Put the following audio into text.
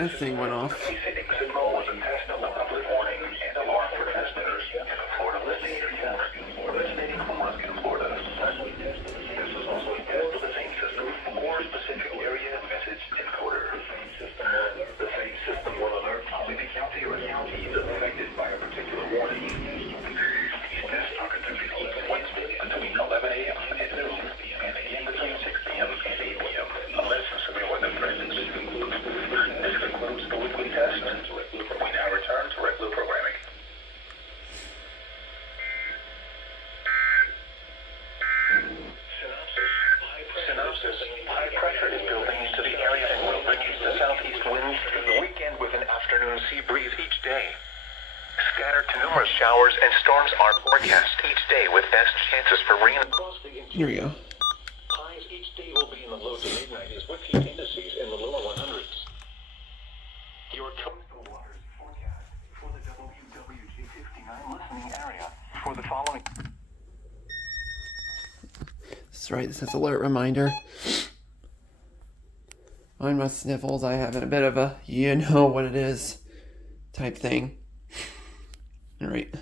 That thing went off. Florida listening from Ruskin, Florida. This was also a test of the same system or specific area message encoder. The same system will alert only the county or counties affected by a particular warning. These tests are conducted each Wednesday between 11 a.m. and noon, and again between 6 p.m. and 8 p.m. unless severe weather threatens. This concludes the weekly test. We now return to regular programming. Synopsis. High pressure is building into the area and will bring east to southeast winds through the weekend with an afternoon sea breeze each day. Scattered to numerous showers and storms are forecast each day with best chances for rain across the Here we go. Highs each day will be in the low to mid-90s with heat indices in the lower 100s. Your coastal waters forecast for the WWG59 listening area for the following. That's right, this is alert reminder. On my sniffles, I have a bit of a you know what it is type thing. Alright.